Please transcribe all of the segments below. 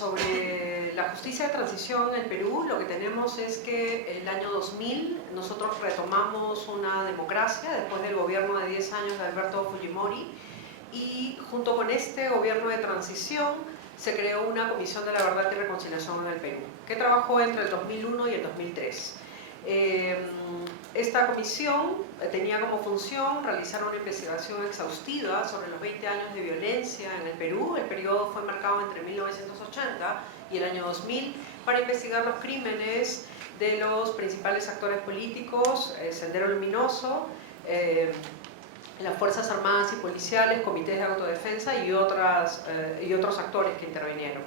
Sobre la justicia de transición en Perú, lo que tenemos es que el año 2000 nosotros retomamos una democracia después del gobierno de 10 años de Alberto Fujimori, y junto con este gobierno de transición se creó una Comisión de la Verdad y Reconciliación en el Perú, que trabajó entre el 2001 y el 2003. Esta comisión tenía como función realizar una investigación exhaustiva sobre los 20 años de violencia en el Perú. El periodo fue marcado entre 1980 y el año 2000 para investigar los crímenes de los principales actores políticos, Sendero Luminoso, las Fuerzas Armadas y Policiales, comités de autodefensa y otros actores que intervinieron.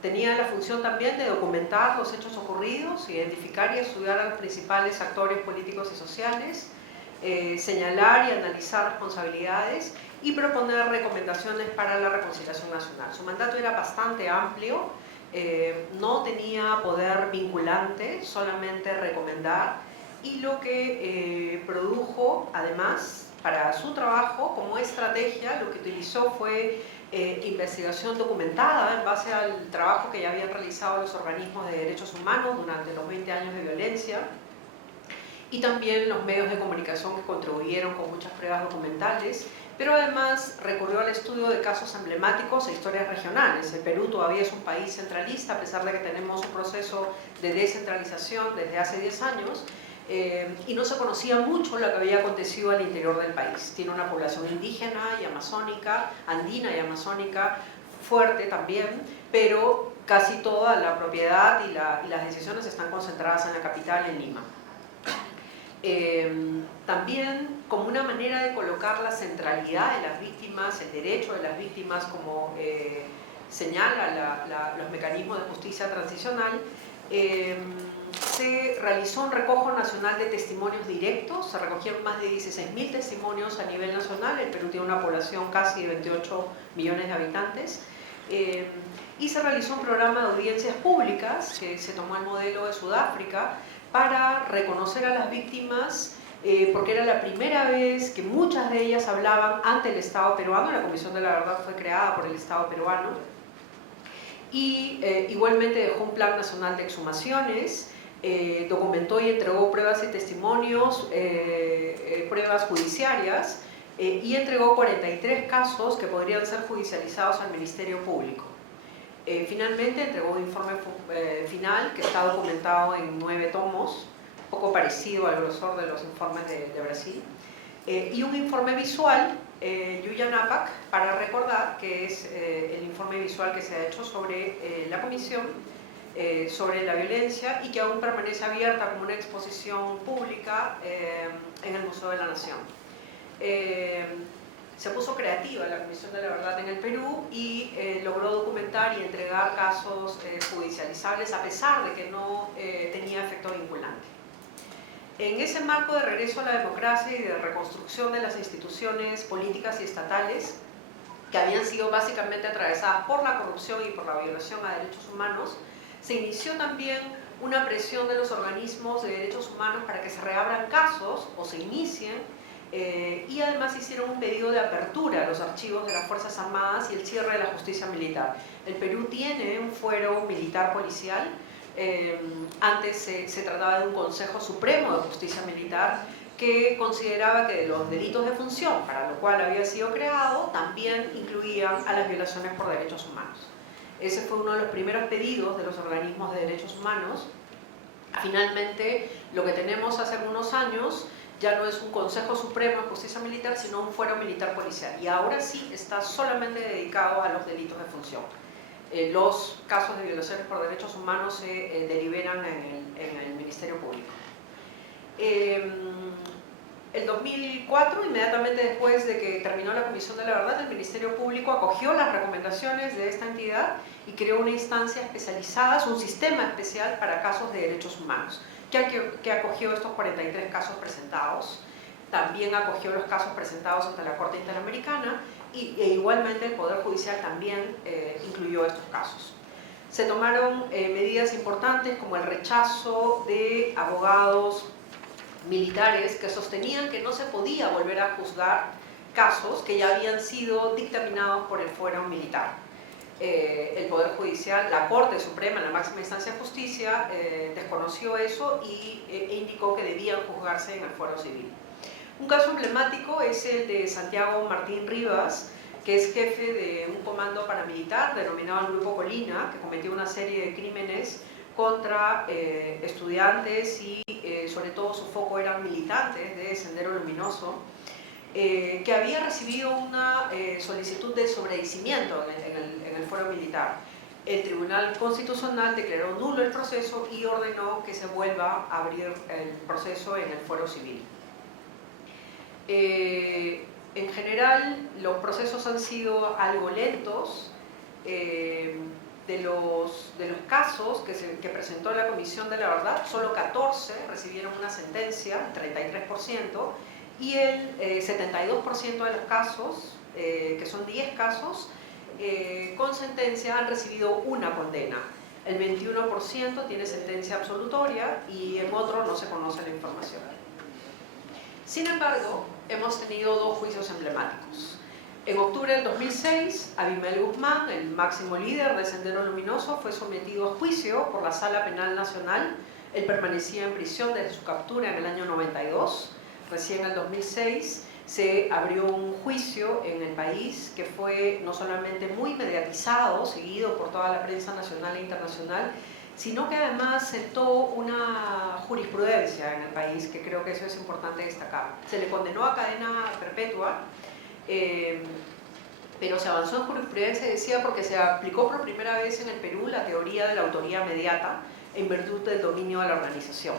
Tenía la función también de documentar los hechos ocurridos, identificar y estudiar a los principales actores políticos y sociales, señalar y analizar responsabilidades y proponer recomendaciones para la reconciliación nacional. Su mandato era bastante amplio, no tenía poder vinculante, solamente recomendar, y lo que produjo, además, para su trabajo como estrategia, lo que utilizó fue investigación documentada en base al trabajo que ya habían realizado los organismos de derechos humanos durante los 20 años de violencia, y también los medios de comunicación que contribuyeron con muchas pruebas documentales, pero además recurrió al estudio de casos emblemáticos e historias regionales. El Perú todavía es un país centralista, a pesar de que tenemos un proceso de descentralización desde hace 10 años, y no se conocía mucho lo que había acontecido al interior del país. Tiene una población indígena y amazónica, andina y amazónica, fuerte también, pero casi toda la propiedad y las decisiones están concentradas en la capital, en Lima. También como una manera de colocar la centralidad de las víctimas, el derecho de las víctimas, como señala los mecanismos de justicia transicional, se realizó un recojo nacional de testimonios directos. Se recogieron más de 16.000 testimonios a nivel nacional. El Perú tiene una población casi de 28 millones de habitantes. Y se realizó un programa de audiencias públicas que se tomó el modelo de Sudáfrica para reconocer a las víctimas, porque era la primera vez que muchas de ellas hablaban ante el Estado peruano. La Comisión de la Verdad fue creada por el Estado peruano, y igualmente dejó un plan nacional de exhumaciones, documentó y entregó pruebas y testimonios, pruebas judiciarias, y entregó 43 casos que podrían ser judicializados al Ministerio Público. Finalmente entregó un informe final que está documentado en 9 tomos, un poco parecido al grosor de los informes de Brasil, y un informe visual, Yuya Napak, para recordar, que es el informe visual que se ha hecho sobre la comisión, sobre la violencia, y que aún permanece abierta como una exposición pública en el Museo de la Nación. Se puso creativa la Comisión de la Verdad en el Perú y logró documentar y entregar casos judicializables, a pesar de que no tenía efecto vinculante. En ese marco de regreso a la democracia y de reconstrucción de las instituciones políticas y estatales, que habían sido básicamente atravesadas por la corrupción y por la violación a derechos humanos, se inició también una presión de los organismos de derechos humanos para que se reabran casos o se inicien, y además hicieron un pedido de apertura a los archivos de las Fuerzas Armadas y el cierre de la justicia militar. El Perú tiene un fuero militar policial. Antes se trataba de un Consejo Supremo de Justicia Militar, que consideraba que de los delitos de función, para lo cual había sido creado, también incluían a las violaciones por derechos humanos. Ese fue uno de los primeros pedidos de los organismos de derechos humanos. Finalmente, lo que tenemos hace algunos años ya no es un Consejo Supremo de Justicia Militar, sino un fuero militar policial, y ahora sí está solamente dedicado a los delitos de función. Los casos de violaciones por derechos humanos se deliberan en el Ministerio Público. El 2004, inmediatamente después de que terminó la Comisión de la Verdad, el Ministerio Público acogió las recomendaciones de esta entidad y creó una instancia especializada, un sistema especial para casos de derechos humanos, que acogió estos 43 casos presentados. También acogió los casos presentados ante la Corte Interamericana, e igualmente el Poder Judicial también incluyó estos casos. Se tomaron medidas importantes, como el rechazo de abogados militares que sostenían que no se podía volver a juzgar casos que ya habían sido dictaminados por el fuero militar. El Poder Judicial, la Corte Suprema, la máxima instancia de justicia, desconoció eso e indicó que debían juzgarse en el fuero civil. Un caso emblemático es el de Santiago Martín Rivas, que es jefe de un comando paramilitar denominado el Grupo Colina, que cometió una serie de crímenes contra estudiantes y sobre todo su foco eran militantes de Sendero Luminoso, que había recibido una solicitud de sobreseimiento en el fuero militar. El Tribunal Constitucional declaró nulo el proceso y ordenó que se vuelva a abrir el proceso en el fuero civil. En general, los procesos han sido algo lentos. De los casos que presentó la Comisión de la Verdad, solo 14 recibieron una sentencia, el 33%, y el 72% de los casos, que son 10 casos, con sentencia han recibido una condena. El 21% tiene sentencia absolutoria y en otro no se conoce la información. Sin embargo, hemos tenido dos juicios emblemáticos. En octubre del 2006, Abimael Guzmán, el máximo líder de Sendero Luminoso, fue sometido a juicio por la Sala Penal Nacional. Él permanecía en prisión desde su captura en el año 92. Recién en el 2006 se abrió un juicio en el país que fue no solamente muy mediatizado, seguido por toda la prensa nacional e internacional, sino que además sentó una jurisprudencia en el país, que creo que eso es importante destacar. Se le condenó a cadena perpetua, pero se avanzó en jurisprudencia, decía, porque se aplicó por primera vez en el Perú la teoría de la autoría mediata en virtud del dominio de la organización.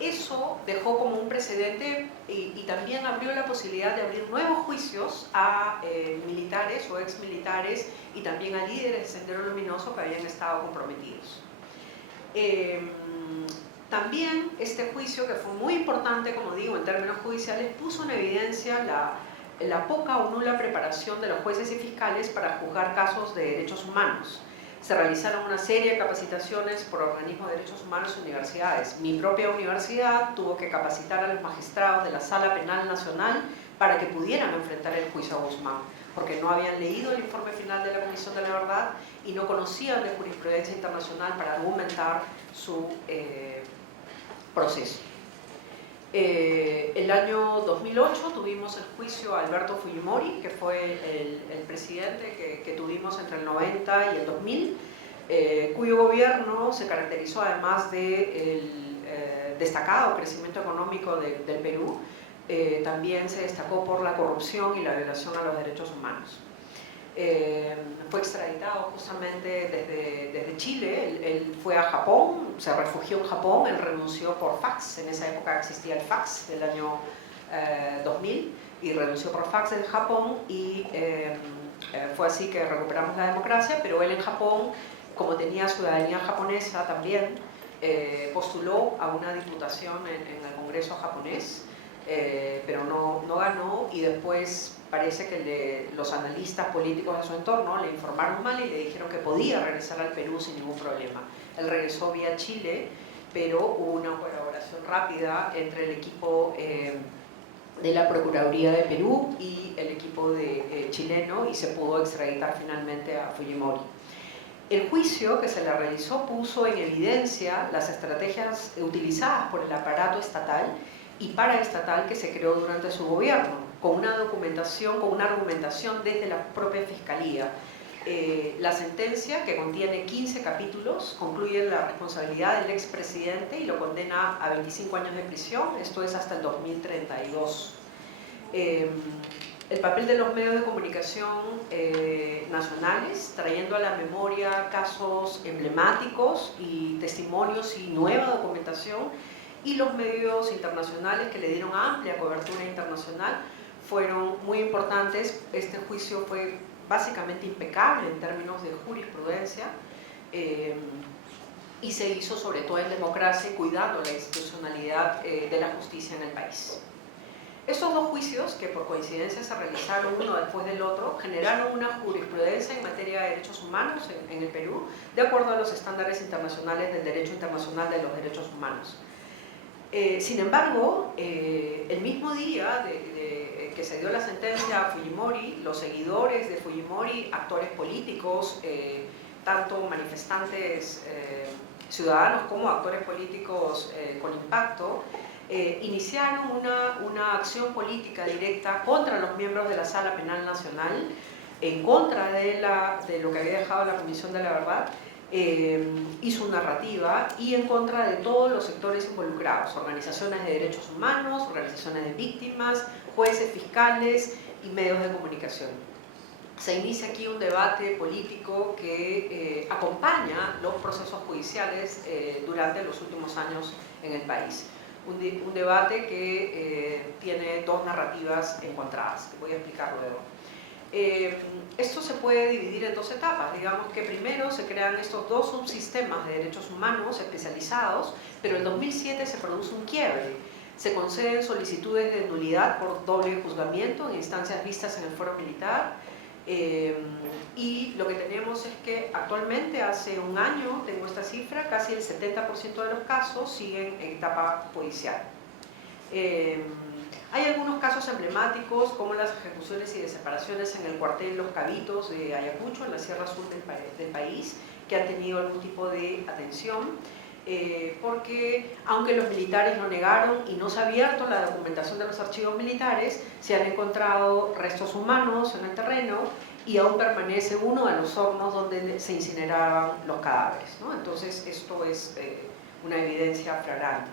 Eso dejó como un precedente y también abrió la posibilidad de abrir nuevos juicios a militares o exmilitares y también a líderes de Sendero Luminoso que habían estado comprometidos. También este juicio, que fue muy importante, como digo, en términos judiciales, puso en evidencia la poca o nula preparación de los jueces y fiscales para juzgar casos de derechos humanos. Se realizaron una serie de capacitaciones por organismos de derechos humanos y universidades. Mi propia universidad tuvo que capacitar a los magistrados de la Sala Penal Nacional para que pudieran enfrentar el juicio a Guzmán, porque no habían leído el informe final de la Comisión de la Verdad y no conocían de jurisprudencia internacional para argumentar su proceso. El año 2008 tuvimos el juicio a Alberto Fujimori, que fue el presidente que tuvimos entre el 90 y el 2000, cuyo gobierno se caracterizó además del destacado crecimiento económico del Perú, también se destacó por la corrupción y la violación a los derechos humanos. Fue extraditado justamente desde Chile. Él fue a Japón, se refugió en Japón, él renunció por fax, en esa época existía el fax del año 2000, y renunció por fax en Japón y fue así que recuperamos la democracia, pero él en Japón, como tenía ciudadanía japonesa también, postuló a una diputación en el Congreso japonés, pero no ganó, y después parece que los analistas políticos de su entorno le informaron mal y le dijeron que podía regresar al Perú sin ningún problema. Él regresó vía Chile, pero hubo una colaboración rápida entre el equipo de la Procuraduría de Perú y el equipo chileno, y se pudo extraditar finalmente a Fujimori. El juicio que se le realizó puso en evidencia las estrategias utilizadas por el aparato estatal y paraestatal que se creó durante su gobierno, con una argumentación desde la propia Fiscalía. La sentencia, que contiene 15 capítulos, concluye la responsabilidad del expresidente y lo condena a 25 años de prisión, esto es hasta el 2032. El papel de los medios de comunicación nacionales, trayendo a la memoria casos emblemáticos y testimonios y nueva documentación, y los medios internacionales que le dieron amplia cobertura internacional, fueron muy importantes. Este juicio fue básicamente impecable en términos de jurisprudencia y se hizo sobre todo en democracia, cuidando la institucionalidad de la justicia en el país. Estos dos juicios, que por coincidencia se realizaron uno después del otro, generaron una jurisprudencia en materia de derechos humanos en el Perú, de acuerdo a los estándares internacionales del derecho internacional de los derechos humanos. Sin embargo, el mismo día que se dio la sentencia a Fujimori, los seguidores de Fujimori, actores políticos, tanto manifestantes ciudadanos como actores políticos con impacto, iniciaron una acción política directa contra los miembros de la Sala Penal Nacional, en contra de lo que había dejado la Comisión de la Verdad y su narrativa, y en contra de todos los sectores involucrados, organizaciones de derechos humanos, organizaciones de víctimas, jueces, fiscales y medios de comunicación. Se inicia aquí un debate político que acompaña los procesos judiciales durante los últimos años en el país. Un debate que tiene dos narrativas encontradas, que voy a explicar luego. Esto se puede dividir en dos etapas. Digamos que primero se crean estos dos subsistemas de derechos humanos especializados, pero en 2007 se produce un quiebre. Se conceden solicitudes de nulidad por doble juzgamiento en instancias vistas en el Fuero Militar, y lo que tenemos es que actualmente, hace un año, tengo esta cifra, casi el 70% de los casos siguen en etapa judicial. Hay algunos casos emblemáticos, como las ejecuciones y desapariciones en el cuartel Los Cabitos de Ayacucho, en la sierra sur del país, que han tenido algún tipo de atención, porque aunque los militares lo negaron y no se ha abierto la documentación de los archivos militares, se han encontrado restos humanos en el terreno y aún permanece uno de los hornos donde se incineraban los cadáveres, ¿no? Entonces esto es una evidencia flagrante.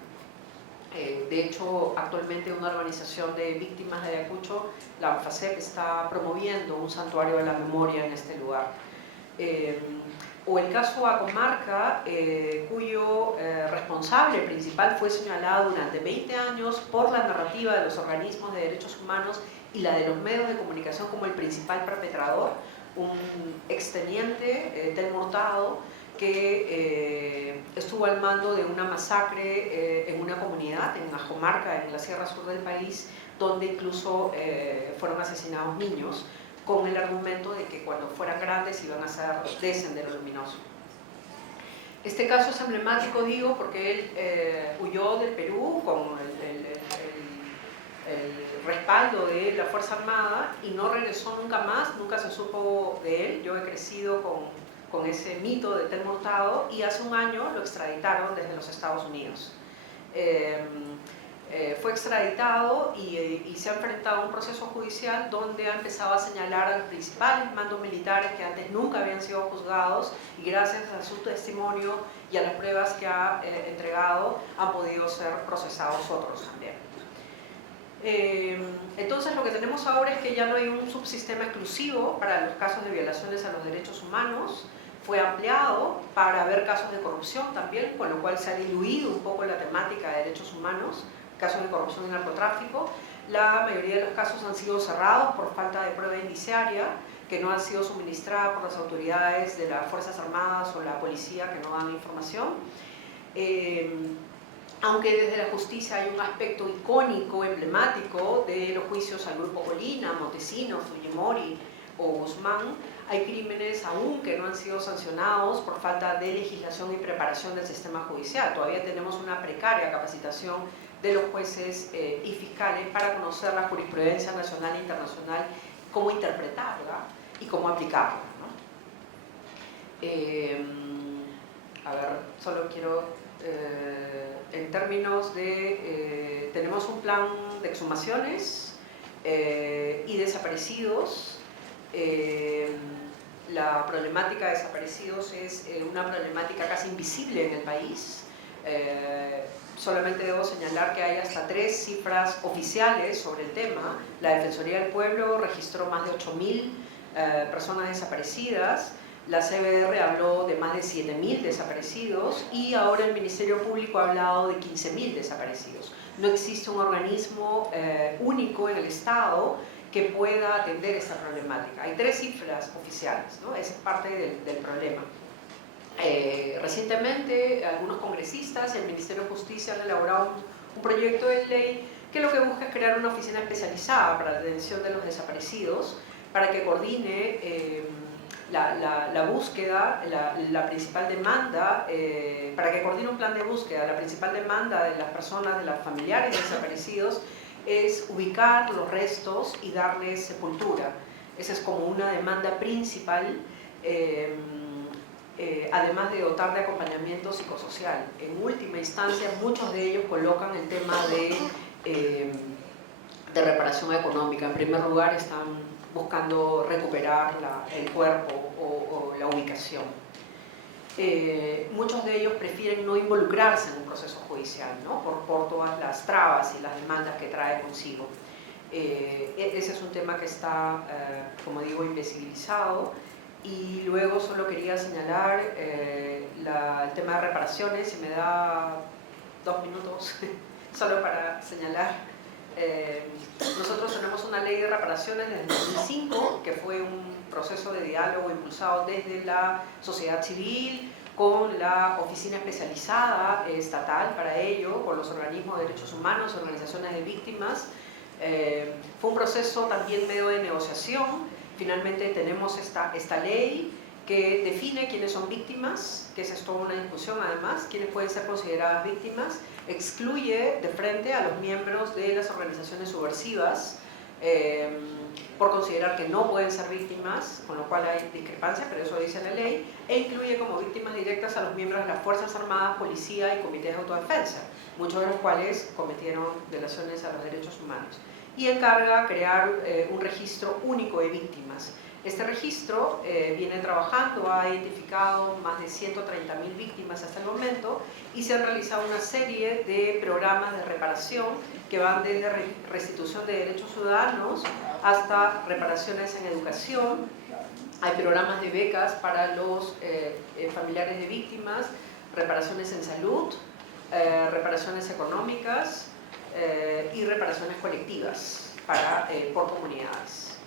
De hecho, actualmente una organización de víctimas de Ayacucho, la ANFACEP, está promoviendo un santuario de la memoria en este lugar. O el caso Acomarca, cuyo responsable principal fue señalado durante 20 años por la narrativa de los organismos de derechos humanos y la de los medios de comunicación como el principal perpetrador, un exteniente, Telmo Hurtado, que estuvo al mando de una masacre en una comunidad, en Ajomarca, en la sierra sur del país, donde incluso fueron asesinados niños, con el argumento de que cuando fueran grandes iban a ser de Sendero Luminoso. Este caso es emblemático, digo, porque él huyó del Perú con el respaldo de la Fuerza Armada y no regresó nunca más, nunca se supo de él. Yo he crecido con ese mito de Telmo Hurtado, y hace un año lo extraditaron desde los Estados Unidos. Fue extraditado y se ha enfrentado a un proceso judicial donde ha empezado a señalar a los principales mandos militares que antes nunca habían sido juzgados, y gracias a su testimonio y a las pruebas que ha entregado han podido ser procesados otros también. Entonces lo que tenemos ahora es que ya no hay un subsistema exclusivo para los casos de violaciones a los derechos humanos. Fue ampliado para ver casos de corrupción también, con lo cual se ha diluido un poco la temática de derechos humanos, casos de corrupción y narcotráfico. La mayoría de los casos han sido cerrados por falta de prueba indiciaria, que no han sido suministradas por las autoridades de las Fuerzas Armadas o la policía, que no dan información. Aunque desde la justicia hay un aspecto icónico, emblemático de los juicios al Grupo Colina, Montesinos, Fujimori o Guzmán, hay crímenes aún que no han sido sancionados por falta de legislación y preparación del sistema judicial. Todavía tenemos una precaria capacitación de los jueces y fiscales para conocer la jurisprudencia nacional e internacional, cómo interpretarla y cómo aplicarla, ¿no? A ver, solo quiero, en términos de, tenemos un plan de exhumaciones y desaparecidos. La problemática de desaparecidos es una problemática casi invisible en el país. Solamente debo señalar que hay hasta 3 cifras oficiales sobre el tema. La Defensoría del Pueblo registró más de 8.000 personas desaparecidas, la CBR habló de más de 7.000 desaparecidos y ahora el Ministerio Público ha hablado de 15.000 desaparecidos. No existe un organismo único en el Estado que pueda atender esta problemática. Hay 3 cifras oficiales, ¿no? Esa es parte del problema. Recientemente, algunos congresistas y el Ministerio de Justicia han elaborado un proyecto de ley que lo que busca es crear una oficina especializada para la detención de los desaparecidos, para que coordine la búsqueda, la principal demanda, para que coordine un plan de búsqueda, la principal demanda de las personas, de los familiares desaparecidos, es ubicar los restos y darles sepultura. Esa es como una demanda principal, además de dotar de acompañamiento psicosocial. En última instancia, muchos de ellos colocan el tema de reparación económica. En primer lugar, están buscando recuperar el cuerpo o la ubicación. Muchos de ellos prefieren no involucrarse en un proceso judicial, ¿no? por todas las trabas y las demandas que trae consigo. Ese es un tema que está, como digo, invisibilizado. Y luego solo quería señalar el tema de reparaciones, si me da 2 minutos solo para señalar. Nosotros tenemos una ley de reparaciones desde el 2005, que fue un proceso de diálogo impulsado desde la sociedad civil, con la oficina especializada estatal para ello, con los organismos de derechos humanos, organizaciones de víctimas. Fue un proceso también medio de negociación. Finalmente tenemos esta ley que define quiénes son víctimas, que esa es toda una discusión además, quiénes pueden ser consideradas víctimas, excluye de frente a los miembros de las organizaciones subversivas por considerar que no pueden ser víctimas, con lo cual hay discrepancia, pero eso dice la ley, e incluye como víctimas directas a los miembros de las Fuerzas Armadas, Policía y Comités de Autodefensa, muchos de los cuales cometieron violaciones a los derechos humanos. Y encarga crear un registro único de víctimas. Este registro viene trabajando, ha identificado más de 130.000 víctimas hasta el momento y se han realizado una serie de programas de reparación que van desde restitución de derechos ciudadanos hasta reparaciones en educación. Hay programas de becas para los familiares de víctimas, reparaciones en salud, reparaciones económicas y reparaciones colectivas por comunidades.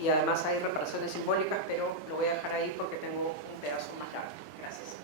Y además hay reparaciones simbólicas, pero lo voy a dejar ahí porque tengo un pedazo más largo. Gracias.